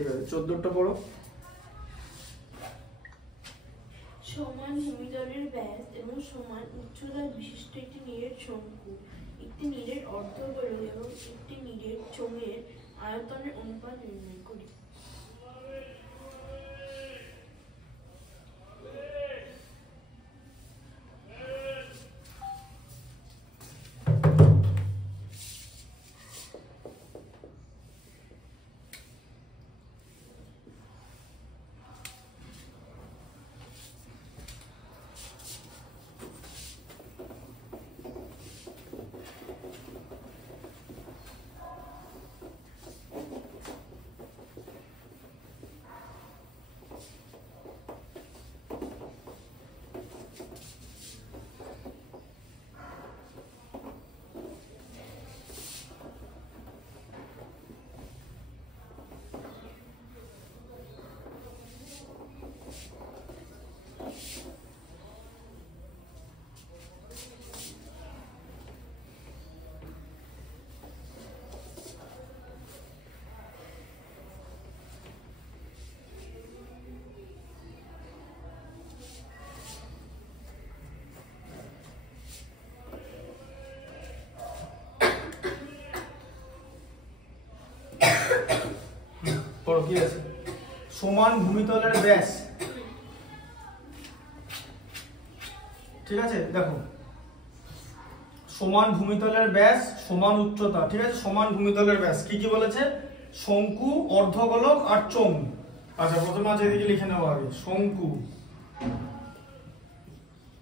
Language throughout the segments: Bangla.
ঠিক আছে 14টা পড়ো। সমান ভূমিতলের ব্যাস এবং সমান উচ্চতা বিশিষ্ট একটি নীরের শঙ্কু, একটি নীরের অর্ধগোলক এবং একটি নীরের চোঙের আয়তনের অনুপাত নির্ণয় করি। পড়ো কি আছে? সমান ভূমিতলের ব্যাস, ঠিক আছে দেখো সমান ভূমিতলের ব্যাস সমান উচ্চতা, ঠিক আছে সমান ভূমিতলের ব্যাস কি কি বলেছে? শঙ্কু, অর্ধগোলক আর চোঙ। আচ্ছা প্রথমে আছে এদিকে লিখে নেবো আগে, শঙ্কু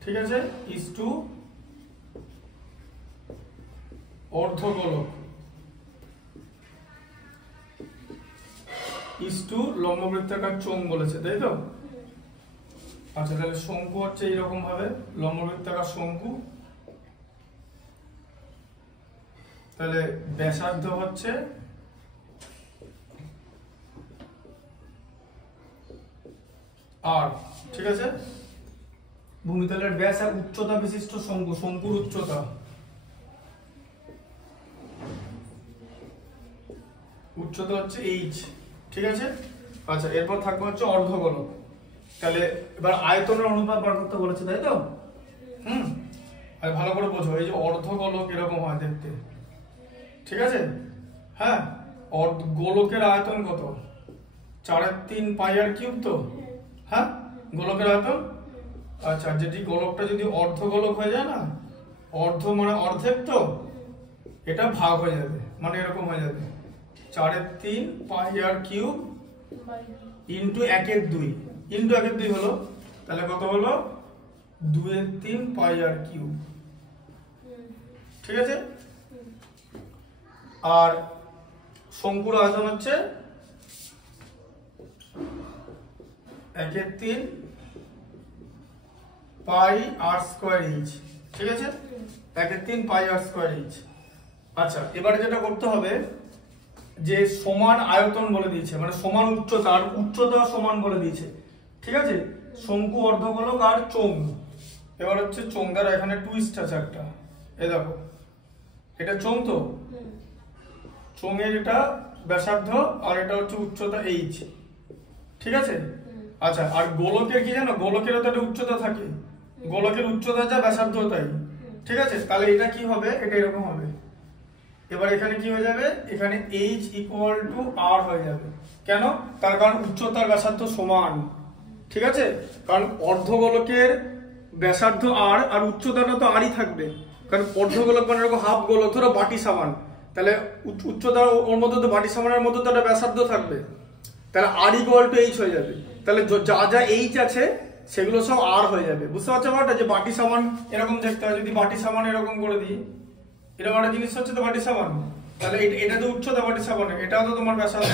ঠিক আছে ইজ টু অর্ধগোলক ইজ টু লম্ববৃত্তাকার চোঙ বলেছে, তাই তো? আচ্ছা তাহলে শঙ্কু হচ্ছে এইরকম ভাবে লম্ববৃত্তাকার শঙ্কু, তাহলে ব্যাসার্ধ হচ্ছে আর, ঠিক আছে ভূমিতলের ব্যাস আর উচ্চতা বিশিষ্ট শঙ্কু, শঙ্কুর উচ্চতা হচ্ছে এইচ, ঠিক আছে। আচ্ছা এরপর থাকবে হচ্ছে অর্ধগোলক, তাহলে এবার আয়তনের অনুপাত বার করতে বলেছে, তাই তো? আর ভালো করে বোঝো, এই যে অর্ধগোলক এরকম হয় দেখতে, ঠিক আছে। হ্যাঁ গোলকের আয়তন কত? 4/3 পাই আর কিউব তো, হ্যাঁ গোলকের আয়তন। আচ্ছা যেটি গোলকটা যদি অর্ধগোলক হয়ে যায় না, অর্ধ মানে অর্ধেক, তো এটা ভাগ হয়ে যাবে, মানে এরকম হয়ে যাবে 4/3 পাই আর কিউব ইন্টু 1/2 ইন্টু 1/2 হলো, তাহলে কত হলো 2/3 পাই আর কিউব, ঠিক আছে। আর শঙ্কুর আয়তন হচ্ছে 1/3 পাই আর স্কয়ার এইচ, ঠিক আছে 1/3 পাই আর স্কয়ার এইচ। আচ্ছা এবারে যেটা করতে হবে, যে সমান আয়তন বলে দিয়েছে, মানে সমান উচ্চতা, আর উচ্চতা সমান বলে দিয়েছে, ঠিক আছে। শঙ্কু, অর্ধগোলক আর চোঙ। এবার হচ্ছে চোঙ, দ্বারা এখানে টুইস্ট আছে একটা, এই দেখো এটা চোঙ, তো চোঙের এটা ব্যাসার্ধ আর এটা হচ্ছে উচ্চতা এইচ, ঠিক আছে। আচ্ছা আর গোলকের কি জানো, গোলকেরও তো একটা উচ্চতা থাকে, গোলকের উচ্চতা যা ব্যাসার্ধ তাই, ঠিক আছে। তাহলে এটা কি হবে, এটা এরকম হবে। এবার এখানে কি হয়ে যাবে, এখানে h ইকুয়াল টু r হয়ে যাবে। কেন? তার কারণ উচ্চতার ব্যাসার্ধ সমান, ঠিক আছে। কারণ অর্ধগোলকের ব্যাসার্ধ r আর উচ্চতাটা তো rই থাকবে, কারণ অর্ধগোলক মানে এরকম হাফ গোলক, ধরো বাটি সমান, তাহলে উচ্চতা ওর মধ্যে তো বাটি সমানের মধ্যে তো একটা ব্যাসার্ধ থাকবে, তাহলে r ইকুয়াল টু h হয়ে যাবে। তাহলে যা যা h আছে সেগুলো সব r হয়ে যাবে। বুঝতে পারছো ব্যাপারটা, যে বাটি সমান এরকম দেখতে হয়, যদি বাটি সমান এরকম করে দিই, এরকম একটা জিনিস হচ্ছে তো বাটি সমান, তাহলে এটা তো উচ্চতা বাটি সমানের, এটাও তো তোমার ব্যাসার্ধ,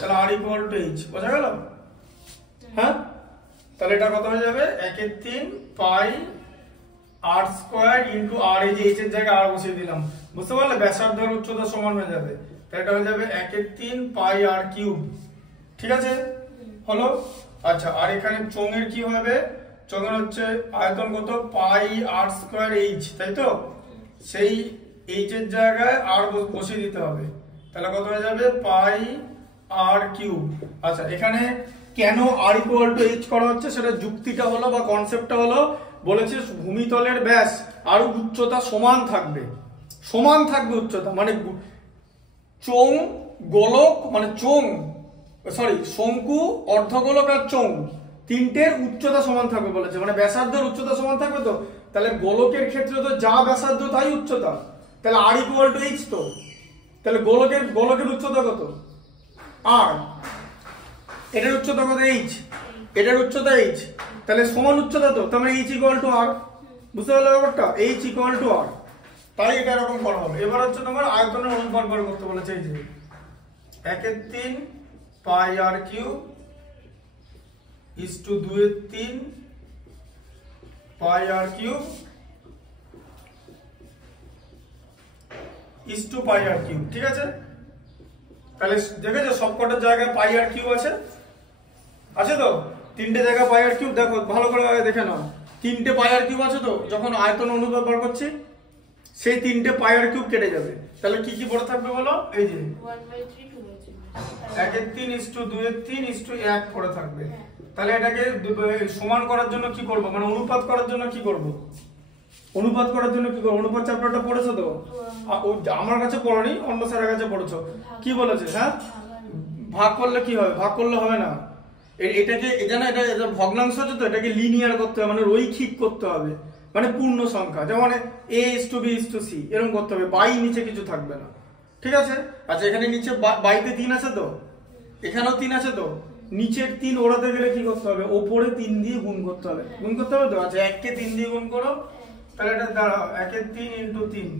তাহলে r ইকুয়াল টু h, বোঝা গেল? হ্যাঁ তাহলে এটা কত হয়ে যাবে, 1/3 পাই r স্কয়ার ইনটু r, এই যে h এর জায়গায় r বসিয়ে দিলাম, বুঝতে পারলে? ব্যাসার্ধ আর উচ্চতা সমান হয়ে যাবে, তাহলে এটা হয়ে যাবে 1/3 পাই r কিউব, ঠিক আছে হলো। আচ্ছা আর এখানে চোঙের কি হবে, চোঙের হচ্ছে আয়তন কত, পাই r স্কয়ার h, তাই তো? সেই h এর জায়গায় r বসিয়ে দিতে হবে, তাহলে কত হয়ে যাবে, পাই আর কিউব। আচ্ছা এখানে কেন আর ইকুয়াল টু এইচ করা হচ্ছে সেটা যুক্তিটা হলো বা কনসেপ্টটা হলো, বলেছে ভূমিতলের ব্যাস আর উচ্চতা সমান থাকবে, সমান থাকবে উচ্চতা, মানে চোঙ গোলক মানে শঙ্কু অর্ধগোলক আর চোঙ তিনটের উচ্চতা সমান থাকবে বলেছে, মানে ব্যাসার্ধের উচ্চতা সমান থাকবে। তো তাহলে গোলকের ক্ষেত্রে তো যা ব্যাসার্ধ তাই উচ্চতা, তাহলে আর ইকুয়াল টু এইচ। তো তাহলে গোলকের উচ্চতা কত? আর এটার উচ্চতা কত? এইচ। এটার উচ্চতা এইচ, তাহলে সমান উচ্চতা। তো তার মানে এইচ ইকুয়াল টু আর। বুঝতে পারলে ব্যাপারটা? এইচ ইকুয়াল টু আর, তাই এটা এরকম করা হবে। এবার হচ্ছে তোমার আয়তনের অনুপাত বার করতে বলেছে। এই যে 1/3 pi r cube is to 2/3 pi r cube is to pi r cube. ঠিক আছে, তাহলে দেখেছো সবকটার জায়গায় পাই আর কিউব আছে, আছে তো? তিনটে জায়গায় পাই আর কিউব, দেখো ভালো করে দেখে নাও, তিনটে পাই আর কিউব আছে। তো যখন আয়তন অনুপাত বার করছি সেই তিনটে পাই আর কিউব কেটে যাবে, তাহলে কি কি পড়ে থাকবে বলো? এই যে 1/3 ইস টু 2/3 ইস টু 1 পড়ে থাকবে। তাহলে এটাকে সমান করার জন্য কি করব, মানে অনুপাত করার জন্য কি করব? অনুপাত করার জন্য কি করব? অনুপাত চ্যাপ্টারটা পড়েছো তো? আমার কাছে পড়নি, অন্য স্যারের কাছে পড়েছো। কি বলেছে? হ্যাঁ, ভাগ করলে কি হবে? ভাগ করলে হবে না, এটাকে এটা ভগ্নাংশ আছে তো, এটাকে লিনিয়ার করতে হবে, মানে রৈখিক করতে হবে, মানে পূর্ণ সংখ্যা, যেমন a is to b is to c এরকম করতে হবে, বাই নিচে কিছু থাকবে না। ঠিক আছে, আচ্ছা এখানে নিচে বাইতে 3 আছে তো, এখানেও 3 আছে তো, নিচের 3 ওড়াতে গেলে কি করতে হবে? ওপরে 3 দিয়ে গুণ করতে হবে। গুণ করতে হবে তো? আচ্ছা 1 কে 3 দিয়ে গুণ করো, তাহলে এটা দাঁড়াও 1/3 into 3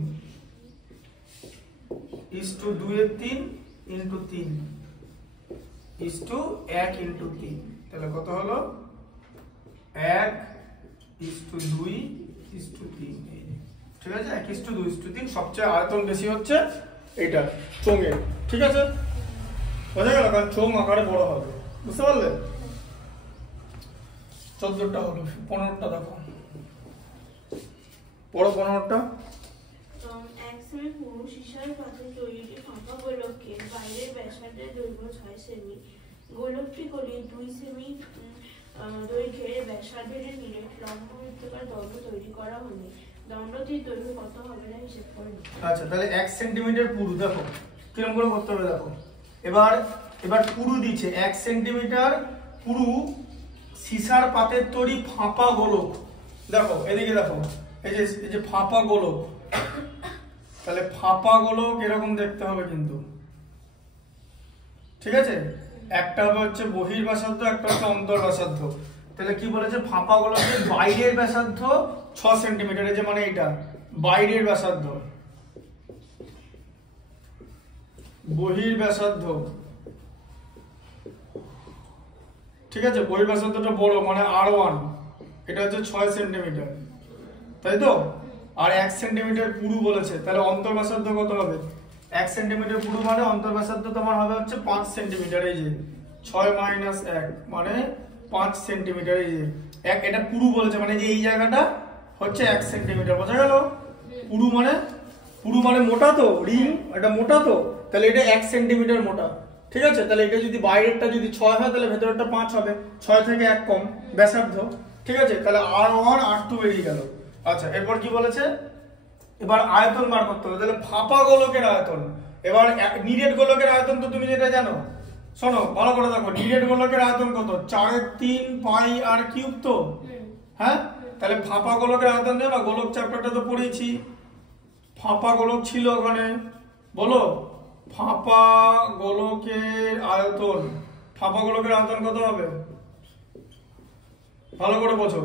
is to 2/3 into 3 is to 1 into 3, তাহলে কত হলো? 1 ইস টু 2 ইস টু 3। ঠিক আছে, 1 ইস টু 2 ইস টু 3। সবচেয়ে আয়তন বেশি হচ্ছে এটা চোঙের। ঠিক আছে, বোঝা গেল? কারণ চোঙ আকারে বড় হবে। বুঝতে পারলে? 14টা হলো, 15টা দেখো, পড়ো 15টা। এক সেমি পুরু সীসার পাথর তৈরি ফাঁকা গোলকের বাইরের ব্যাসার্ধের দৈর্ঘ্য 6 সেমি, গোলকটি গলিয়ে 2 সেমি দৈর্ঘ্যের ব্যাসার্ধের নিরেট লম্ব বৃত্তাকার দণ্ড তৈরি করা হলে দণ্ডটির দৈর্ঘ্য কত হবে না হিসেব করে নিন। আচ্ছা তাহলে 1 সেন্টিমিটার পুরু, দেখো কিরকম করে করতে হবে। দেখো এবার পুরু দিচ্ছে 1 সেন্টিমিটার পুরু সীসার পাতের তৈরি ফাঁপা গোলক। দেখো এদিকে দেখো, এই যে ফাঁপা গোলক, তাহলে ফাঁপা গোলক এরকম দেখতে হবে কিন্তু। ঠিক আছে, একটা হবে হচ্ছে বহির ব্যাসার্ধ, একটা হচ্ছে অন্তর ব্যাসার্ধ। তাহলে কি বলেছে? ফাঁপা গোলকের বাইরের ব্যাসার্ধ 6 সেন্টিমিটার, এই যে মানে এটা বাইরের ব্যাসার্ধ, বহির ব্যাসার্ধ। ঠিক আছে, বহির ব্যাসার্ধটা বড়, মানে R1, এটা হচ্ছে 6 সেন্টিমিটার, তাই তো? আর 1 সেন্টিমিটার পুরু বলেছে, তাহলে অন্তর ব্যাসার্ধ কত হবে? 1 সেন্টিমিটার পুরু মানে অন্তর ব্যাসার্ধ তোমার হবে হচ্ছে 5 সেন্টিমিটার। এই যে 6 মাইনাস 1 মানে 5 সেন্টিমিটার। এই যে এটা পুরু বলেছে, মানে যে এই জায়গাটা হচ্ছে 1 সেন্টিমিটার। বোঝা গেল? পুরু মানে মোটা তো, রিং এটা মোটা তো, তাহলে এটা 1 সেন্টিমিটার মোটা। ঠিক আছে, তাহলে এটা যদি বাইরেরটা যদি 6 হয় তাহলে ভেতরেরটা 5 হবে, 6 থেকে 1 কম ব্যাসার্ধ। ঠিক আছে, তাহলে R1 R2 বেরিয়ে গেল। আচ্ছা এরপর কি বলেছে? এবার আয়তন বার করতে হবে। তাহলে ফাঁপা গোলকের আয়তন, এবার নিরেট গোলকের আয়তন তো তুমি যেটা জানো, শোনো ভালো করে দেখো, নিরেট গোলকের আয়তন কত? 4/3 পাই আর কিউব। তো হ্যাঁ, তাহলে ফাঁপা গোলকের আয়তন জানো? গোলক চ্যাপ্টারটা তো পড়েছি, ফাঁপা গোলক ছিল ওখানে। বলো ফাঁপা গোলকের আয়তন, ফাঁপা গোলকের আয়তন কত হবে? ভালো করে বোঝো,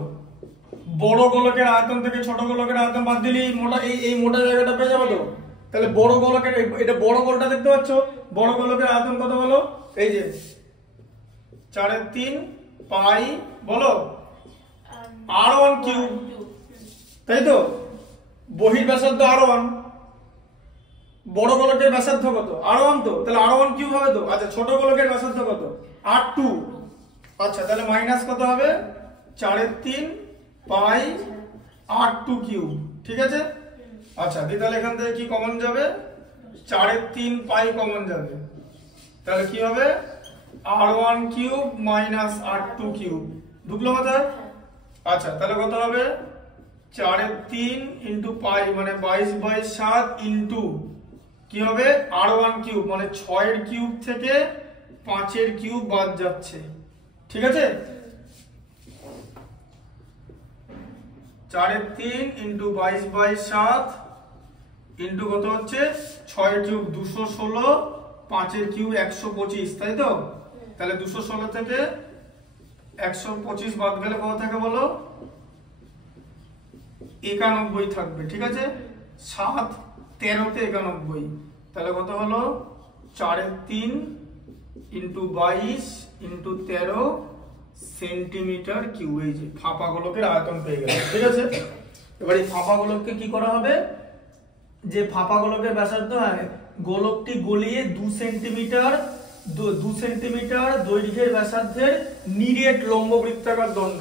বড় গোলকের আয়তন থেকে ছোট গোলকের আয়তন বাদ দিলে এই মোটা জায়গাটা পেয়ে যাবে তো। তাহলে বড় গোলকের, এটা বড় গোলটা দেখতে পাচ্ছ, বড় গোলকের আয়তন কত বলো? এই যে 4/3 পাই, বলো R1 কিউব, তাই তো? বহির ব্যাসার্ধ R1, বড় গোলকের ব্যাসার্ধ কত? R1 তো, তাহলে R1 কিউব হবে তো। আচ্ছা ছোট গোলকের ব্যাসার্ধ কত? R2। আচ্ছা তাহলে মাইনাস কত হবে? 4/3 পাই R2 কিউব। ঠিক আছে, আচ্ছা তাহলে এখান থেকে কি কমন যাবে? 4/3 পাই কমন যাবে। তাহলে কি হবে r1 cube minus r2 cube, ঢুকলো মাথায়? আচ্ছা তাহলে কত হবে 4/3 ইন্টু পাই মানে 22/7 ইন্টু কি হবে r1 কিউব মানে 6 এর কিউব থেকে 5 এর কিউব বাদ যাচ্ছে, ঠিক আছে? 4/3 ইন্টু 22/7 ইন্টু কত হচ্ছে 6 এর কিউব 216, 5 এর কিউব 125, তাই তো? তাহলে 216 থেকে 125 বাদ গেলে কত থাকে বলো? 91 থাকবে, ঠিক আছে? 7 13 তে 91, তাহলে কত হলো 4/3 ইন্টু 22 ইন্টু 13 সেন্টিমিটার কিউব। এই যে ফাঁপা গোলকের আয়তন পেয়ে গেল, ঠিক আছে? এবার এই ফাঁপা গোলককে কি করা হবে, যে ফাঁপা গোলকের ব্যাসার্ধ হয় গোলকটি গলিয়ে 2 সেন্টিমিটার দৈর্ঘ্যের ব্যাসার্ধের নিরেট লম্ব বৃত্তাকার দণ্ড,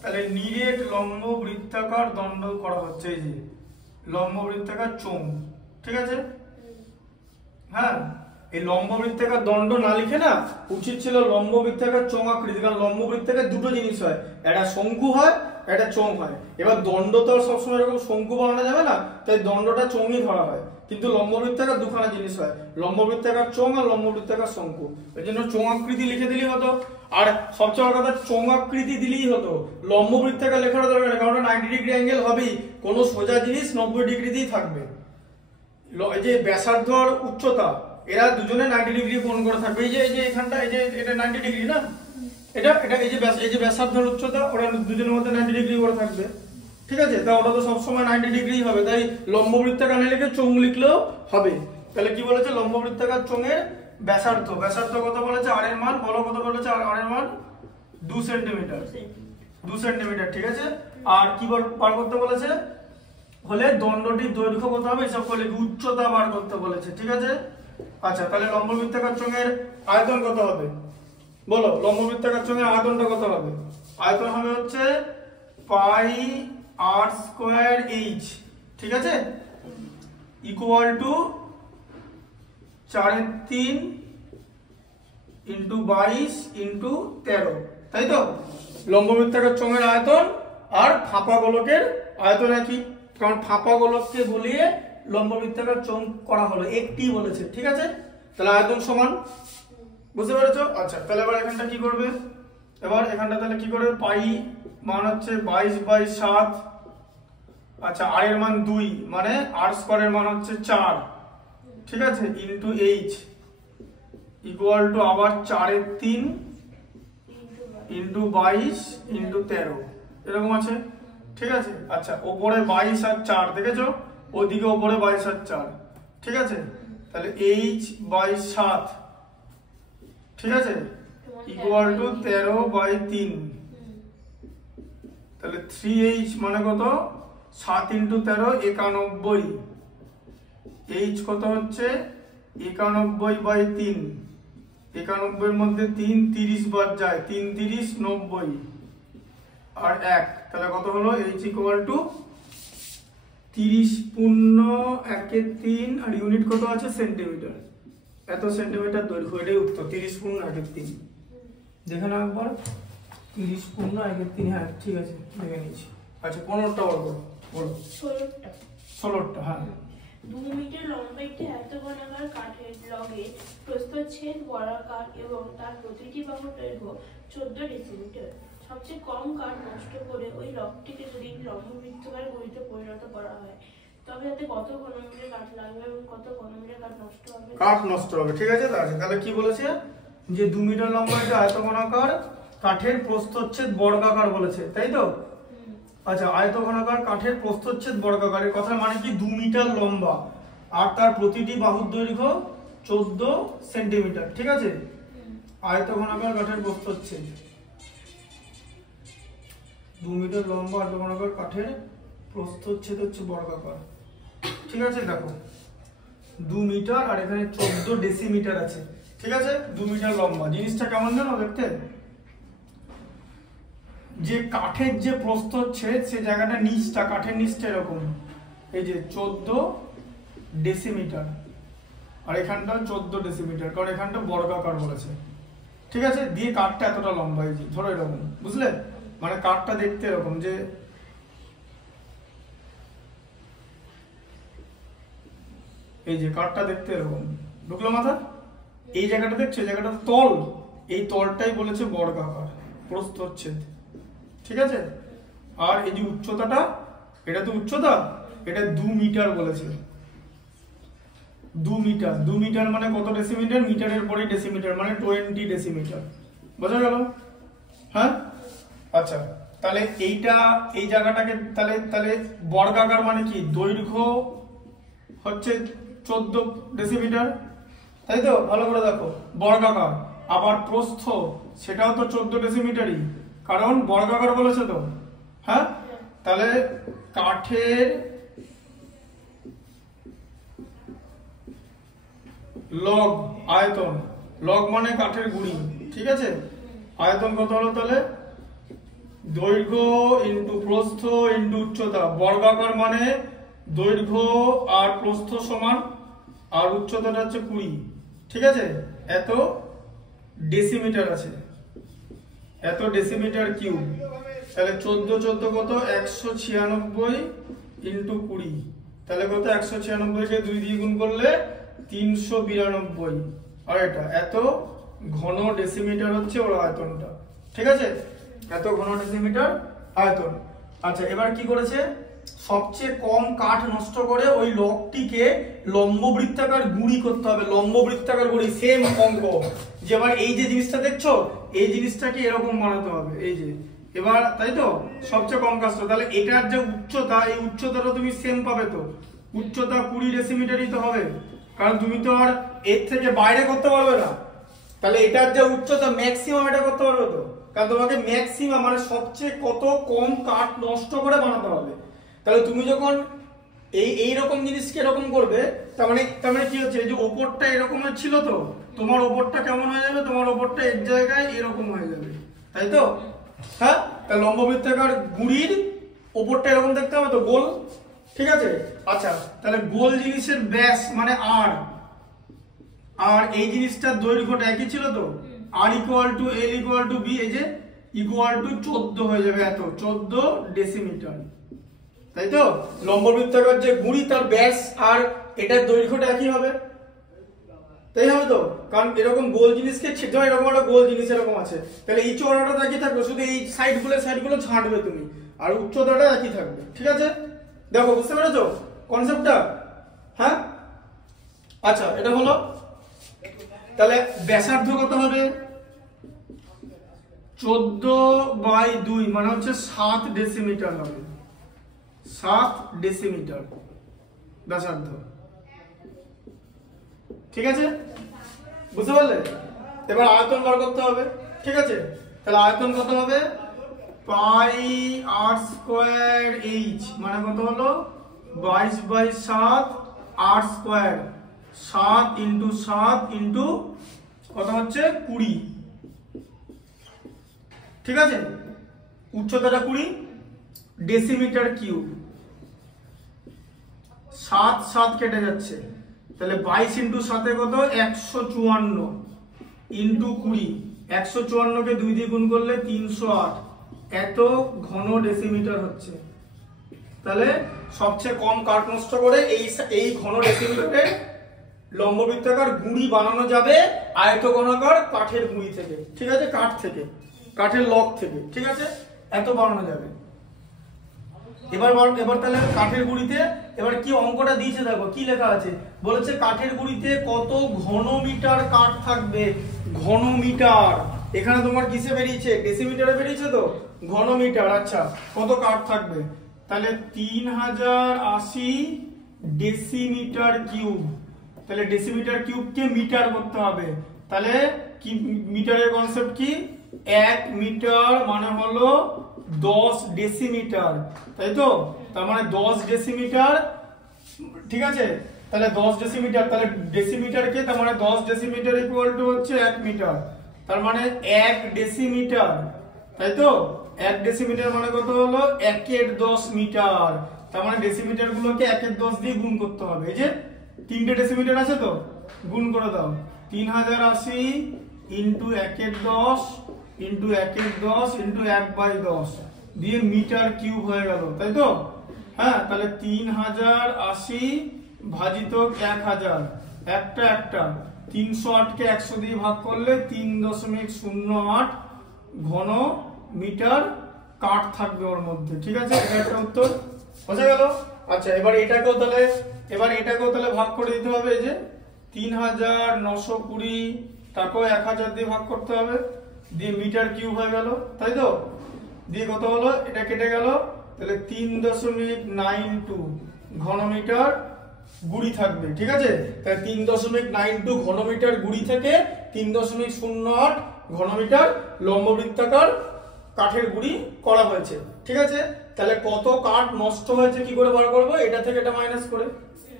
তাহলে নিরেট লম্ব বৃত্তাকার দণ্ড করা হচ্ছে। এই যে লম্ব বৃত্তাকার চোঙ, ঠিক আছে? হ্যাঁ, এই লম্ব বৃত্তাকার দণ্ড না লিখে না উচিত ছিল লম্ব বৃত্তাকার চোঙ আকৃতি, কারণ লম্ব বৃত্তাকার দুটো জিনিস হয়, একটা শঙ্কু হয় একটা চোঙ হয়। এবার দণ্ড তো সবসময় এরকম শঙ্কু বানানো যাবে না, তাই দণ্ডটা চোঙই ধরা হয়, কিন্তু লম্ব বৃত্তাকার দুখানা জিনিস হয়, লম্ব বৃত্তাকার চোঙ আর লম্ব বৃত্তাকার শঙ্কু। এর জন্য চোঙ আকৃতি লিখে দিলেই হতো, আর সবচেয়ে বড় কথা চোঙ আকৃতি দিলেই হতো, লম্ব বৃত্তাকার লেখার দরকার নেই, কারণ 90 ডিগ্রি অ্যাঙ্গেল হবেই, কোনো সোজা জিনিস 90 ডিগ্রিতেই থাকবে। এই যে ব্যাসার্ধ আর উচ্চতা এরা দুজনে 90 ডিগ্রি কোণ করে থাকবে। এই যে এখানটা এই যে এটা 90 ডিগ্রি না, এটা এই যে ব্যাসার্ধ আর উচ্চতা ওরা দুজনের মধ্যে 90 ডিগ্রি করে থাকবে, ঠিক আছে? তা ওটা তো সবসময় 90 ডিগ্রি হবে, তাই লম্ব বৃত্তাকার না লিখে চোঙ লিখলেও হবে। তাহলে কি বলেছে, লম্ব বৃত্তাকার চোঙের ব্যাসার্ধ কত বলেছে, আর এর মান বলো কত বলেছে, আর এর মান 2 সেন্টিমিটার, 2 সেন্টিমিটার, ঠিক আছে? আর কি বার করতে বলেছে, হলে দণ্ডটির দৈর্ঘ্য কত হবে এসব করলে উচ্চতা বার করতে বলেছে, ঠিক আছে? আচ্ছা তাহলে লম্ব বৃত্তাকার চোঙের আয়তন কত হবে বলো, লম্ব বৃত্তাকার চোঙের আয়তনটা কত হবে? আয়তন হবে হচ্ছে পাই r স্কয়ার h, ঠিক আছে? ইকুয়াল টু 4/3 ইন্টু 22 ইন্টু 13, তাই তো? লম্ব বৃত্তাকার চোঙের আয়তন আর ফাঁপা গোলকের আয়তন একই, কারণ ফাঁপা গোলককে বলিয়ে লম্ব বৃত্তাকার চোঙ করা হলো, একটি বলেছে, ঠিক আছে? তাহলে আয়তন সমান, বুঝতে পেরেছো? আচ্ছা তাহলে এবার এখানটা কি করবে, এবার এখানটা তাহলে কি করবে, পাই মান হচ্ছে 22/7, আচ্ছা আর এর মান 2 মানে r স্কয়ারের মান হচ্ছে 4, ঠিক আছে? ইনটু h ইকুয়াল টু আবার 4/3 ইনটু 22 ইনটু 13 এরকম আছে, ঠিক আছে? আচ্ছা ওপরে 22 আর 4 দেখেছো, ওদিকে ওপরে 22 আর 4, ঠিক আছে? তাহলে h/7, ঠিক আছে, ইকুয়াল টু 13/3, তাহলে 3h মানে কত, 7 ইন্টু 13 91, h কত হচ্ছে 91/3, 91 এর মধ্যে 3 30 বাদ যায়, 3 30 90 আর 1, তাহলে কত হলো h ইকুয়াল টু 30 পূর্ণ 1/3 আর ইউনিট কত আছে সেন্টিমিটার, এত সেন্টিমিটার দৈর্ঘ্য, এটাই উত্তর 30 পূর্ণ 1/3। দেখে নাও একবার 30 পূর্ণ 1/3, হ্যাঁ ঠিক আছে দেখে নিচ্ছি। আচ্ছা 15টা বলো, 16টা, হ্যাঁ। 2 মিটার লম্বা একটি আয়তঘনাকার কাঠের লগে প্রস্থচ্ছেদ বর্গাকার এবং তার প্রতিটি বাহুর দৈর্ঘ্য 14 ডেসিমিটার। সবচেয়ে কম কাঠ নষ্ট করে ওই লগটিকে যদি লম্ব বৃত্তাকার গড়িতে পরিণত করা হয়, তবে তাতে কত ঘনমিটার কাঠ লাগবে এবং কত ঘনমিটার কাঠ নষ্ট হবে? কাঠ নষ্ট হবে, ঠিক আছে? তাহলে কি বলেছে, যে 2 মিটার লম্বা একটা আয়তঘনাকার কাঠের প্রস্থচ্ছেদ বর্গাকার বলেছে, তাই তো? আচ্ছা আয়তঘনাকার কাঠের প্রস্থচ্ছেদ বর্গাকার এর কথা মানে কি 2 মিটার লম্বা আর তার প্রতিটি বাহুর দৈর্ঘ্য 14 সেন্টিমিটার, ঠিক আছে? আয়তঘনাকার কাঠের প্রস্থচ্ছেদ 2 মিটার লম্বা আয়তঘনাকার কাঠের প্রস্থচ্ছেদ হচ্ছে বর্গাকার, ঠিক আছে? দেখো 2 মিটার আর এখানে 14 ডেসিমিটার আছে, ঠিক আছে? 2 মিটার লম্বা জিনিসটা কেমন জানো দেখতে, যে কাঠের যে প্রস্থচ্ছেদ সে জায়গাটা নিচটা কাঠের নিচটা এরকম, এই যে 14 ডেসিমিটার, আর এখানটা 14 ডেসিমিটার, কারণ এখানটা বর্গাকার বলেছে। ঠিক আছে, দিয়ে কাঠটা এতটা লম্বা, এই যে ধরো এরকম, বুঝলে, মানে কাঠটা দেখতে এরকম, যে এই যে কাঠটা দেখতে এরকম, ঢুকলো মাথা? এই জায়গাটা দেখছো, জায়গাটা তল, এই তলটাই বলেছে বর্গাকার প্রস্থচ্ছেদ। ঠিক আছে, আর এই যে উচ্চতাটা, এটা তো উচ্চতা, এটা 2 মিটার বলেছে। 2 মিটার, 2 মিটার মানে কত ডেসিমিটার? মিটারের পরে ডেসিমিটার মানে 20 ডেসিমিটার। বোঝা গেল? হ্যাঁ, আচ্ছা, তাহলে এইটা, এই জায়গাটাকে তাহলে তাহলে বর্গাকার মানে কি? দৈর্ঘ্য হচ্ছে 14 ডেসিমিটার, তাই তো? ভালো করে দেখো, বর্গাকার। আবার প্রস্থ, সেটাও তো 14 ডেসিমিটারই, কারণ বর্গাকার বলেছে তো। হ্যাঁ, তাহলে কাঠের লগ আয়তন, লগ মানে কাঠের গুঁড়ি, ঠিক আছে, আয়তন কত হলো তাহলে? দৈর্ঘ্য ইন্টু প্রস্থ ইন্টু উচ্চতা। বর্গাকার মানে দৈর্ঘ্য আর প্রস্থ সমান, আর উচ্চতাটা হচ্ছে 20। ঠিক আছে, এত ডেসিমিটার আছে, এত ডেসিমিটার কিউব। তাহলে 14 কত? 196 ইন্টু 20, তাহলে কত? 196 কে 2 দিয়ে গুণ করলে 392। আর এটা এত ঘন ডেসিমিটার হচ্ছে ওর আয়তনটা। ঠিক আছে, এত ঘন ডেসিমিটার আয়তন। আচ্ছা, এবার কি করেছে? সবচেয়ে কম কাঠ নষ্ট করে ওই লগটিকে লম্ব বৃত্তাকার গুঁড়ি করতে হবে। লম্ব বৃত্তাকার গুঁড়ি, সেম অঙ্ক। যে এবার এই যে জিনিসটা দেখছো, এই জিনিসটাকে এরকম বানাতে হবে, এই যে, এবার তাই তো, সবচেয়ে কম কাজ। তাহলে এটার যে উচ্চতা, এই উচ্চতাটা তুমি সেম পাবে তো, উচ্চতা 20 ডেসিমিটারই তো হবে, কারণ তুমি তো আর এর থেকে বাইরে করতে পারবে না। তাহলে এটার যে উচ্চতা ম্যাক্সিমাম, এটা করতে পারবে তো, কারণ তোমাকে ম্যাক্সিমাম মানে সবচেয়ে কত কম কাঠ নষ্ট করে বানাতে হবে। তাহলে তুমি যখন এই রকম জিনিসকে এরকম করবে, তার মানে কি হচ্ছে? এই যে ওপরটা এরকম ছিল তো, তোমার ওপরটা কেমন হয়ে যাবে? তোমার ওপরটা এক জায়গায় এরকম হয়ে যাবে, তাই তো? হ্যাঁ, তাহলে লম্ববৃত্তাকার গুঁড়ির ওপরটা এরকম দেখতে হবে তো, গোল। ঠিক আছে, আচ্ছা, তাহলে গোল জিনিসের ব্যাস মানে আর, আর এই জিনিসটার দৈর্ঘ্যটা একই ছিল তো, আর equal to L equal to B, এই যে ইকুয়াল টু 14 হয়ে যাবে, এত 14 ডেসিমিটার, তাই তো? লম্ববৃত্তাকার যে গুঁড়ি, তার ব্যাস আর এটার দৈর্ঘ্যটা একই হবে, তাই হবে তো? কারণ এরকম গোল জিনিসকে ছেদ, এরকম একটা গোল জিনিস এরকম আছে, তাহলে এই চওড়াটা একই থাকবে, শুধু এই সাইডগুলো ছাঁটবে তুমি, আর উচ্চতাটা একই থাকবে। ঠিক আছে, দেখো, বুঝতে পেরেছো কনসেপ্টটা? হ্যাঁ, আচ্ছা, এটা হলো। তাহলে ব্যাসার্ধ কত হবে? 14/2 মানে হচ্ছে 7 ডেসিমিটার হবে, 7 ডেসিমিটার ব্যাসার্ধ। ঠিক আছে, বুঝতে পারলে? এবার আয়তন বার করতে হবে। ঠিক আছে, তাহলে আয়তন কত হবে? পাই আর স্কয়ার এইচ মানে কত হলো? 22/7 আর স্কয়ার, 7 ইন্টু 7 ইন্টু কত হচ্ছে? 20। ঠিক আছে, উচ্চতাটা 20, ডেসিমিটার কিউব। 7 কেটে যাচ্ছে, তাহলে 22 ইন্টু 7 কত? 154 ইন্টু 20, 154 কে 2 দিয়ে গুণ করলে 308, এত ঘন ডেসিমিটার হচ্ছে। তাহলে সবচেয়ে কম কাঠ নষ্ট করে এই ঘন ডেসিমিটারে লম্ববৃত্তাকার গুঁড়ি বানানো যাবে আয়তঘনাকার কাঠের গুঁড়ি থেকে। ঠিক আছে, কাঠ থেকে, কাঠের লগ থেকে। ঠিক আছে, এত বানানো যাবে। এবার তাহলে কাঠের গুঁড়িতে এবার কি অঙ্কটা দিয়েছে দেখো, কি লেখা আছে? বলেছে কাঠের গুঁড়িতে কত ঘনমিটার কাঠ থাকবে। ঘনমিটার, এখানে তোমার কিসে বেরিয়েছে? ডেসিমিটারে বেরিয়েছে তো, ঘনমিটার। আচ্ছা, কত কাঠ থাকবে? তাহলে 3080 ডেসিমিটার কিউব। তাহলে ডেসিমিটার কিউবকে মিটার করতে হবে। তাহলে কি মিটারের কনসেপ্ট কি? 1 মিটার মানে হলো 10 ডেসিমিটার, তাই তো? তার মানে 10 ডেসিমিটার। ঠিক আছে, তাহলে 10 ডেসিমিটার, তাহলে ডেসিমিটারকে, তার মানে 10 ডেসিমিটার ইকুয়াল টু হচ্ছে 1 মিটার। তার মানে 1 ডেসিমিটার, তাই তো? 1 ডেসিমিটার মানে কত হলো? 1 এর 10 মিটার। তার মানে ডেসিমিটার গুলোকে 1 এর 10 দিয়ে গুণ করতে হবে। এই যে তিনটে ডেসিমিটার আছে তো, গুণ করে দাও। 3080 ইন্টু 1/10 ইন্টু 1/10 ইন্টু 1/10 দিয়ে মিটার কিউব হয়ে গেল, তাই তো? হ্যাঁ, তাহলে 3080 ভাজিত 1000, একটা 308 কে 100 দিয়ে ভাগ করলে 3.08 ঘন মিটার কাঠ থাকবে ওর মধ্যে। ঠিক আছে, এটা একটা উত্তর বোঝা গেল। আচ্ছা, এবার এটাকেও তাহলে ভাগ করে দিতে হবে। এই যে 3920 তাকেও 1000 দিয়ে ভাগ করতে হবে, দিয়ে মিটার কিউব হয়ে গেল, তাই তো? দিয়ে কত হলো, এটা কেটে গেল, তাহলে 3.92 ঘনমিটার গুড়ি থাকবে। ঠিক আছে, তাহলে 3.92 ঘনমিটার গুড়ি থেকে 3.08 ঘনমিটার লম্ববৃত্তাকার কাঠের গুড়ি করা হয়েছে। ঠিক আছে, তাহলে কত কাঠ নষ্ট হয়েছে কি করে বার করবো, এটা থেকে এটা মাইনাস করে।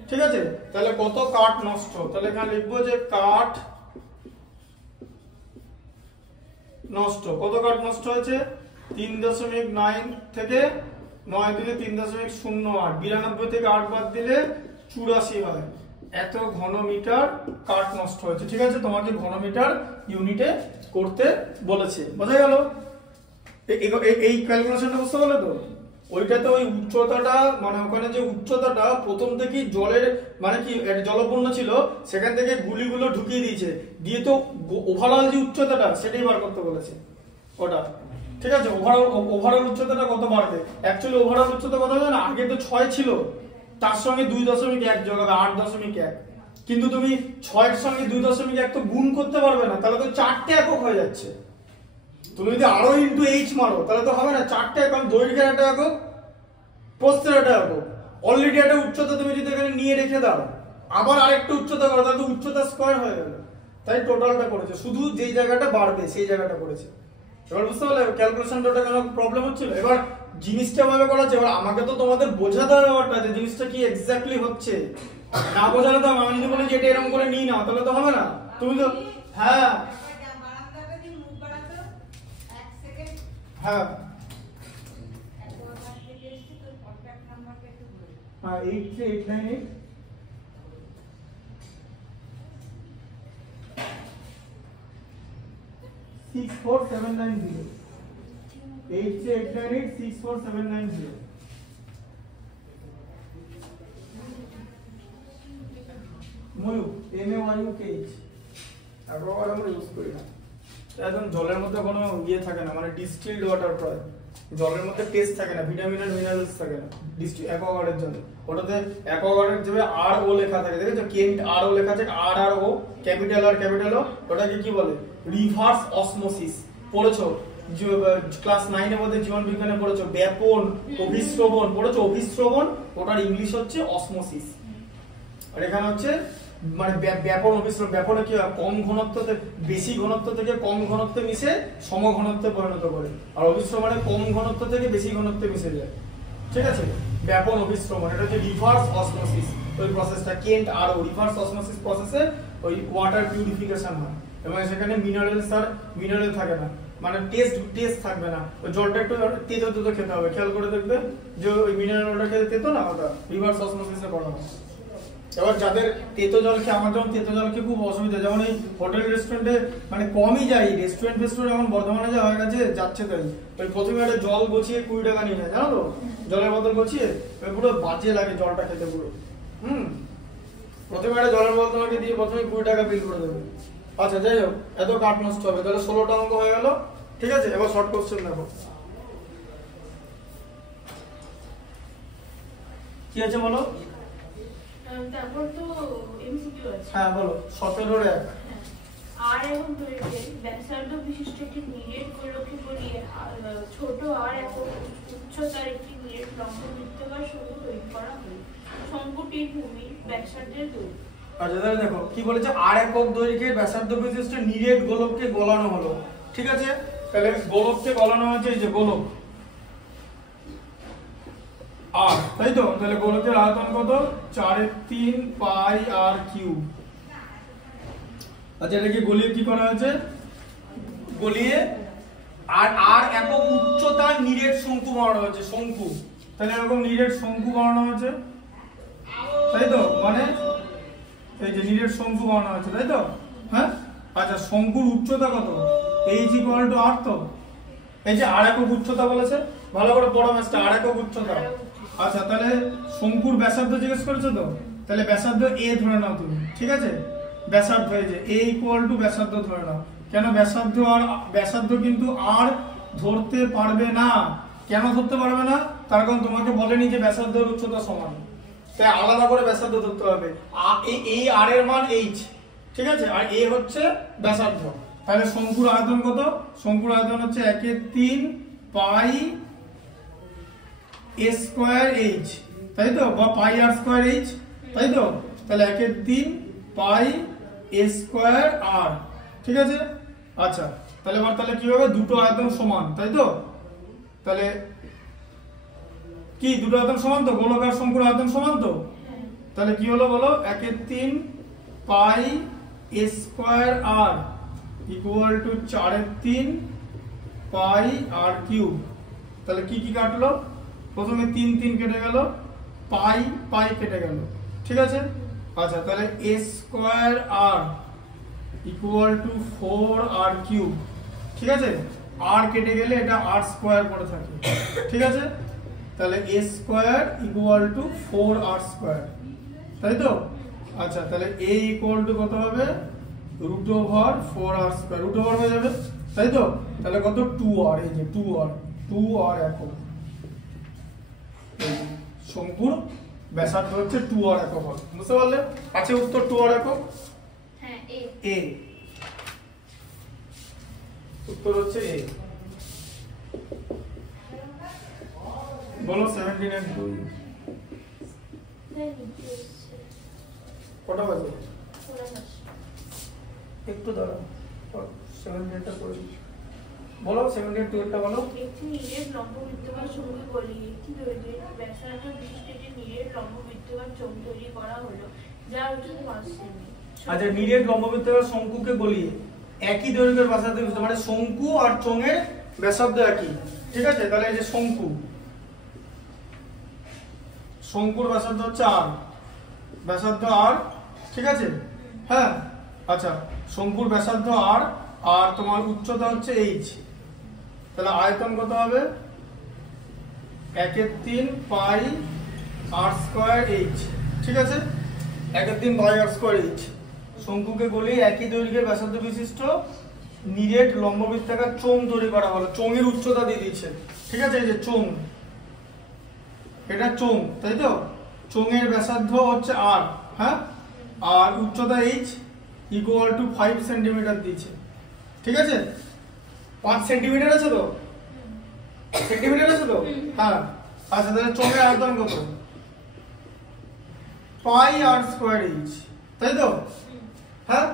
ঠিক আছে, তাহলে কত কাঠ নষ্ট, তাহলে এখানে লিখবো যে কাঠ নষ্ট, কত কাঠ নষ্ট হয়েছে, 3.9 থেকে 9 দিলে 3.08, 92 থেকে 8 বাদ দিলে 84 হয়, এত ঘনমিটার কাঠ নষ্ট হয়েছে। ঠিক আছে, তোমাকে ঘনমিটার ইউনিটে করতে বলেছে, বোঝা গেল? এই ক্যালকুলেশনটা বুঝতে পারলে তো? ওইটাতে ওই উচ্চতাটা, মানে ওখানে যে উচ্চতাটা প্রথম থেকেই জলের মানে কি জলপূর্ণ ছিল, সেখান থেকে গুলিগুলো ঢুকিয়ে দিয়েছে, দিয়ে তো ওভারঅল যে উচ্চতাটা সেটাই বার করতে বলেছে ওটা। ঠিক আছে, ওভারঅল উচ্চতাটা কত বাড়বে, অ্যাকচুয়ালি ওভারঅল উচ্চতা কত হবে না, আগে তো 6 ছিল, তার সঙ্গে 2.1 যোগ হবে 8.1, কিন্তু তুমি 6 এর সঙ্গে 2.1 তো গুণ করতে পারবে না, তাহলে তো 4টে একক হয়ে যাচ্ছে। তুমি যদি আরো ইনটু এইচ মারো তাহলে তো হবে না, 4টে একক, দৈর্ঘ্যের একটা একক, প্রস্থের একটা একক, অলরেডি একটা উচ্চতা তুমি যদি এখানে নিয়ে রেখে দাও, আবার আরেকটা উচ্চতা করো, তাহলে তো উচ্চতা স্কয়ার হয়ে গেল। তাই টোটালটা করেছে, শুধু যেই জায়গাটা বাড়বে সেই জায়গাটা করেছে। এবার বুঝতে পারলে ক্যালকুলেশনটা কেন প্রবলেম হচ্ছিল? এবার জিনিসটা ভাবে করা হচ্ছে, এবার আমাকে তো তোমাদের বোঝাতে হবে ব্যাপারটা যে জিনিসটা কি এক্স্যাক্টলি হচ্ছে। না বোঝালে তো আমি যদি বলি যে এটা এরকম করে নিই না, তাহলে তো হবে না। তুমি তো হ্যাঁ হ্যাঁ 83898 64790 83898 64790 ময়ূর MAYUKH একবার আমরা ইউজ করি না। একদম জলের মধ্যে কোনো ইয়ে থাকে না, মানে ডিস্টিলড ওয়াটার প্রায়, জলের মধ্যে টেস্ট থাকে না, ভিটামিন আর মিনারেলস থাকে না অ্যাকোয়াগার্ডের জন্য। ওটাতে অ্যাকোয়াগার্ডের যে আর ও লেখা থাকে, দেখেছো কেন্ট আর ও লেখা থাকে, আর আর ও ক্যাপিটাল আর ক্যাপিটাল ও, ওটাকে কি বলে রিভার্স অসমোসিস। পড়েছো ক্লাস 9 এর মধ্যে জীবন বিজ্ঞানে পড়েছো, ব্যাপন অভিস্রবণ পড়েছো, অভিস্রবণ ওটার ইংলিশ হচ্ছে অসমোসিস। আর এখানে হচ্ছে মানে ব্যাপন অভিস্রবণ, ব্যাপনে কি হয়, কম ঘনত্ব বেশি ঘনত্ব থেকে কম ঘনত্বে মিশে সম ঘনত্বে পরিণত করে, আর অভিস্রবণে কম ঘনত্ব থেকে বেশি ঘনত্বে মিশে যায়। ঠিক আছে, ব্যাপন অভিস্রবণ, এটা হচ্ছে রিভার্স অসমোসিস। ওই প্রসেসটা Kent R O reverse osmosis প্রসেসে ওই ওয়াটার পিউরিফিকেশন হয়, এবং সেখানে মিনারেলস আর মিনারেল থাকে না, মানে টেস্ট থাকবে না। ওই জলটা একটু তেতো তেতো খেতে হবে, খেয়াল করে দেখবে যে ওই মিনারেল ওয়াটার খেতে তেতো না, ওটা রিভার্স অসমোসিসে করা হয়। এবার যাদের তেতো জল খেয়ে, আমার যেমন তেতো জল খেয়ে খুব অসুবিধা, যেমন এই হোটেল রেস্টুরেন্টে মানে কমই যাই, রেস্টুরেন্ট এখন বর্ধমানে যা হয়ে গেছে যাচ্ছে তাই, ওই প্রথমে একটা জল গছিয়ে 20 টাকা নিয়ে নেয়, জানো তো, জলের বোতল গছিয়ে, পুরো বাজে লাগে জলটা খেতে পুরো। প্রথমে একটা জলের বোতল তোমাকে দিয়ে প্রথমে 20 টাকা বিল করে দেবে। আচ্ছা, যাই হোক, এত কাঠ নষ্ট হবে, তাহলে 16টা অঙ্ক হয়ে গেল। ঠিক আছে, এবার শর্ট কোশ্চেন দেখো কি আছে বলো। তারপর তো এমসিকিউ আছে। হ্যাঁ বলো, 17 এর 1। আর এবং দৈর্ঘ্যের ব্যাসার্ধ বিশিষ্ট একটি নিরেট গোলকে বলিয়ে ছোট আর একক উচ্চতার একটি নিরেট লম্ব বৃত্তাকার শঙ্কু তৈরি করা হলো। শঙ্কুটির ভূমির ব্যাসার্ধের দৈর্ঘ্য। আচ্ছা, তাহলে দেখো কি বলেছে, আর একক দৈর্ঘ্যের ব্যাসার্ধ বিশিষ্ট নিরেট গোলককে গলানো হলো। ঠিক আছে, তাহলে গোলককে গলানো হচ্ছে, এই যে গোলক আর, তাই তো, তাহলে গোলকের আয়তন কত, 4/3 পাই আর কিউব। আচ্ছা, এটাকে গলিয়ে কি করা হয়েছে, গলিয়ে আর একক উচ্চতার নিরেট শঙ্কু বানানো হয়েছে, শঙ্কু। তাহলে এরকম নিরেট শঙ্কু বানানো হয়েছে, তাই তো, মানে নিরেট শঙ্কু বানানো হয়েছে, তাই তো? হ্যাঁ, আচ্ছা শঙ্কুর উচ্চতা কত? h equal to r। তো এই যে আর একক উচ্চতা বলেছে, ভালো করে পড়ো ম্যাচটা, আর একক উচ্চতা। আচ্ছা তাহলে শঙ্কুর ব্যাসার্ধ জিজ্ঞেস করেছো তো, তাহলে ব্যাসার্ধ a ধরে নাও তুমি, ঠিক আছে? ব্যাসার্ধ এই যে a ইকুয়াল টু ব্যাসার্ধ ধরে নাও। কেন ব্যাসার্ধ কিন্তু আর ধরতে পারবে না। কেন ধরতে পারবে না? তার কারণ তোমাকে বলেনি যে ব্যাসার্ধের উচ্চতা সমান, তাই আলাদা করে ব্যাসার্ধ ধরতে হবে। এই আর এর মান h, ঠিক আছে, আর a হচ্ছে ব্যাসার্ধ। তাহলে শঙ্কুর আয়তন কত? শঙ্কুর আয়তন হচ্ছে 1/3 পাই a স্কয়ার h, তাই তো, বা পাই r স্কয়ার h, তাই তো? তাহলে 1/3 পাই a স্কয়ার r, ঠিক আছে? আচ্ছা তাহলে এবার তাহলে কি হবে? দুটো আয়তন সমান, তাই তো? তাহলে কি দুটো আয়তন সমান তো? গোলক আর শঙ্কুর আয়তন সমান তো? তাহলে কি হলো বলো? 1/3 পাই a square r equal to 4/3 pi r cube. তাহলে কি কি কাটলো? প্রথমে 3 3 কেটে গেল, পাই পাই কেটে গেল, ঠিক আছে? আচ্ছা তাহলে a square r equal to 4r cube, ঠিক আছে? r কেটে গেলে এটা r স্কয়ার পড়ে থাকে, ঠিক আছে? তাহলে a square equal to 4r square, তাই তো? আচ্ছা তাহলে a ইকুয়াল টু কত হবে? Root over 4r square, root over হয়ে যাবে, তাই তো? তাহলে কত? 2r, এই যে 2r একক। শঙ্কুর ব্যাসার্ধ হচ্ছে 2r একক, বুঝতে পারলে? আছে উত্তর 2r একক। হ্যাঁ a উত্তর হচ্ছে a। বলো 17 এর 2 কটা বাজে? একটু দাঁড়াও, 17 টা করে বলো। 17 2 টা বলো। একটি নিরেট লম্ববৃত্তাকার শঙ্কু বলি একটি দৈর্ঘ্যের ব্যাসার্ধ বিশিষ্ট একটি নিরেট লম্ববৃত্তাকার চোঙ তৈরি করা হলো, যার উচ্চতা 5 সেমি। আচ্ছা নিরেট লম্ববৃত্তাকার শঙ্কুকে বলি একই দৈর্ঘ্যের ব্যাসার্ধ বিশিষ্ট, মানে শঙ্কু আর চোঙের ব্যাসার্ধ একই, ঠিক আছে? তাহলে এই যে শঙ্কুর ব্যাসার্ধ হচ্ছে r, ব্যাসার্ধ r, ঠিক আছে? হ্যাঁ, আচ্ছা শঙ্কুর ব্যাসার্ধ r আর তোমার উচ্চতা হচ্ছে h, তাহলে আয়তন কত হবে? 1/3 পাই r স্কয়ার h, ঠিক আছে? 1/3 পাই r স্কয়ার h। শঙ্কুকে বলি একই দৈর্ঘ্যের ব্যাসার্ধ বিশিষ্ট নিরেট লম্ববৃত্তাকার চোঙ তৈরি করা হলো। চোঙের উচ্চতা দিয়ে দিচ্ছে, ঠিক আছে? এই যে চোঙ, এটা চোঙ, তাই তো? চোঙের ব্যাসার্ধ হচ্ছে r, হ্যাঁ, আর উচ্চতা h ইকুয়াল টু 5 সেন্টিমিটার দিয়েছে, ঠিক আছে? 5 সেন্টিমিটার আছে তো? সেন্টিমিটার আছে তো? হ্যাঁ। আচ্ছা তাহলে চোঙের আয়তন কত? পাই r স্কয়ার h, তাই তো? হ্যাঁ,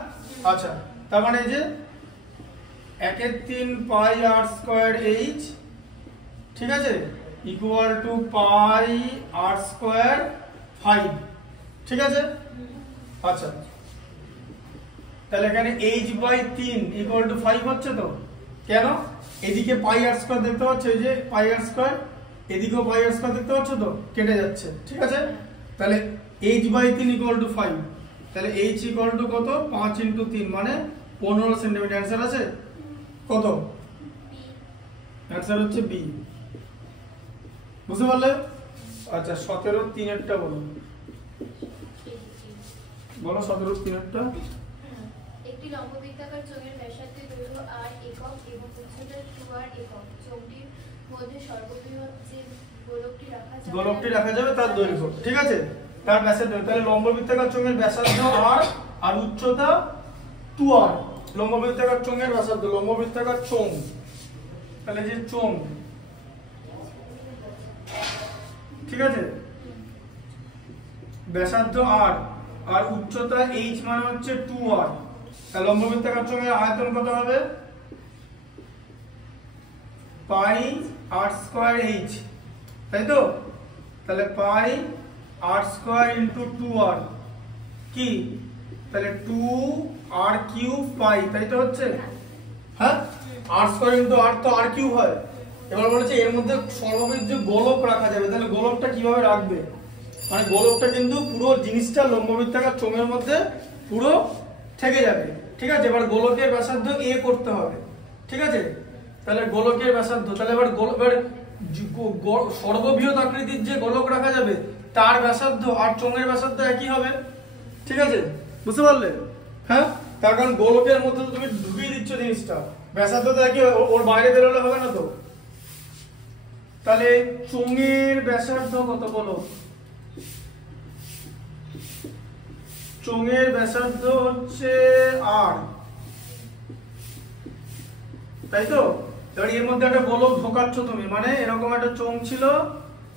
আচ্ছা তার মানে এই যে 1/3 পাই r স্কয়ার h, ঠিক আছে, equal to pi r square 5, ঠিক আছে? আচ্ছা তাহলে এখানে h/3 ইকুয়াল টু 5 হচ্ছে তো? কেন? এদিকে পাই r স্কয়ার দেখতে পাচ্ছ, এই যে পাই r স্কয়ার, এদিকেও পাই r স্কয়ার দেখতে পাচ্ছ তো? কেটে যাচ্ছে, ঠিক আছে? তাহলে h/3 ইকুয়াল টু 5, তাহলে h ইকুয়াল টু কত? 5 × 3 মানে 15 সেন্টিমিটার। অ্যানসার আছে কত? অ্যানসার হচ্ছে বি, বুঝতে পারলে? আচ্ছা 17 3 এরটা বলো। বলো 17 3 এরটা। একটি লম্ববৃত্তাকার চোঙের ব্যাসার্ধ দৈর্ঘ্য r একক এবং উচ্চতা 2r একক। চোঙটির মধ্যে সর্ববৃহৎ যে গোলকটি রাখা যাবে তার দৈর্ঘ্য, ঠিক আছে? তার ব্যাসার্ধ। তাহলে লম্ববৃত্তাকার চোঙের ব্যাসার্ধ r আর উচ্চতা 2r। লম্ববৃত্তাকার চোঙের ব্যাসার্ধ, লম্ববৃত্তাকার চোঙ, তাহলে যে চোঙ, ঠিক আছে, ব্যাসার্ধ r আর উচ্চতা h মানে হচ্ছে 2r। তাহলে লম্ববৃত্তাকার চোঙের আয়তন কত হবে? পাই r স্কয়ার h, তাই তো? তাহলে পাই r স্কয়ার ইনটু 2r কি? তাহলে 2r কিউব পাই, তাই তো হচ্ছে? হ্যাঁ, r স্কয়ার ইনটু r তো r কিউব হয়। এবার বলেছে এর মধ্যে সর্ববৃহৎ যে গোলক রাখা যাবে, তাহলে গোলকটা কিভাবে রাখবে? মানে গোলকটা কিন্তু পুরো জিনিসটা লম্ববৃত্তাকার চোঙের মধ্যে পুরো থেকে যাবে। ঠিক আছে, এবার গোলকের ব্যাসার্ধ a করতে হবে। ঠিক আছে, তাহলে গোলকের ব্যাসার্ধ, তাহলে এবার সর্ববৃহৎ আকৃতির যে গোলক রাখা যাবে তার ব্যাসার্ধ আর চোঙের ব্যাসার্ধ একই হবে। ঠিক আছে, বুঝতে পারলে? হ্যাঁ, তার কারণ গোলকের মধ্যে তো তুমি ঢুকিয়ে দিচ্ছ জিনিসটা, ব্যাসার্ধ তো একই, ওর বাইরে বেরোলে হবে না তো। তাহলে চোঙের ব্যাসার্ধ কত বলো? চোঙের ব্যাসার্ধ হচ্ছে r, তাই তো? এবার এর মধ্যে একটা গোলক ঢোকাচ্ছ তুমি, মানে এরকম একটা চোঙ ছিল,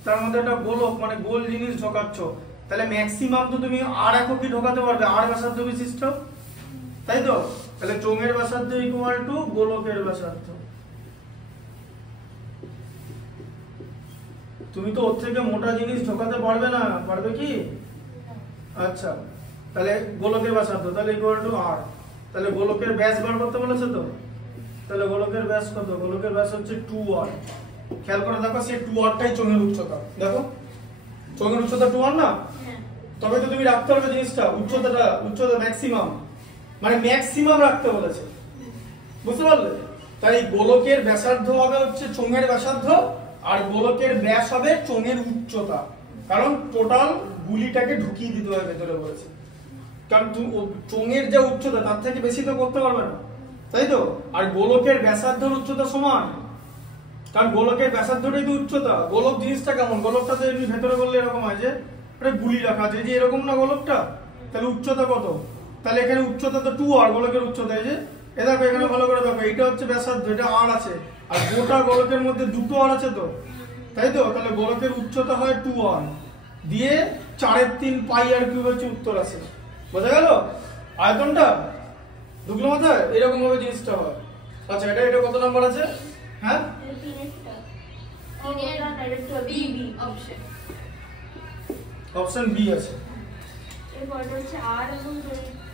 তার মধ্যে একটা গোলক মানে গোল জিনিস ঢোকাচ্ছ, তাহলে ম্যাক্সিমাম তো তুমি আর এককই ঢোকাতে পারবে, আর ব্যাসার্ধ বিশিষ্ট, তাই তো? তাহলে চোঙের ব্যাসার্ধ ইকুয়াল টু গোলকের ব্যাসার্ধ। তুমি তো ওর থেকে মোটা জিনিস ঢোকাতে পারবে না, পারবে কি? আচ্ছা, তাহলে গোলকের ব্যাসার্ধ তাহলে ইকুয়াল টু r, তাহলে গোলকের ব্যাস বার করতে বলেছে তো, তাহলে গোলকের ব্যাস কত? গোলকের ব্যাস হচ্ছে 2r। খেয়াল করে দেখো, সেই 2rটাই চোঙের উচ্চতা। দেখো চোঙের উচ্চতা 2r না, তবে তো তুমি রাখতে হবে জিনিসটা, উচ্চতা ম্যাক্সিমাম, মানে ম্যাক্সিমাম রাখতে বলেছে, বুঝতে পারলে? তাই গোলকের ব্যাসার্ধ হবে হচ্ছে চোঙের ব্যাসার্ধ, আর গোলকের ব্যাস হবে চোঙের উচ্চতা, কারণ টোটাল গুলিটাকে ঢুকিয়ে দিতে হবে ভেতরে বলেছে, কারণ চোঙের যে উচ্চতা তার থেকে বেশি তো করতে পারবে না, তাই তো? আর গোলকের ব্যাসার্ধের উচ্চতা সমান, কারণ গোলকের ব্যাসার্ধটাই তো উচ্চতা। গোলক জিনিসটা কেমন? গোলকটা তো এমনি ভেতরে করলে এরকম হয় যে একটা গুলি রাখা আছে, যে এরকম না গোলকটা, তাহলে উচ্চতা কত? তাহলে এখানে উচ্চতা তো 2r, গোলকের উচ্চতা এই যে, এ দেখো এখানে ভালো করে দেখো, এটা হচ্ছে ব্যাসার্ধ, এটা r আছে, আর গোটা গোলকের মধ্যে দুটো r আছে তো, তাই তো? তাহলে গোলকের উচ্চতা হয় 2r দিয়ে 4/3 পাই আর কিউব হচ্ছে উত্তর আসে। বোঝা গেল আয়তনটা? ঢুকলো মাথায়? এরকম ভাবে জিনিসটা হয়। আচ্ছা, এটা কত নাম্বার আছে? হ্যাঁ, অপশন বি আছে। এরপর হচ্ছে r এবং দৈর্ঘ্য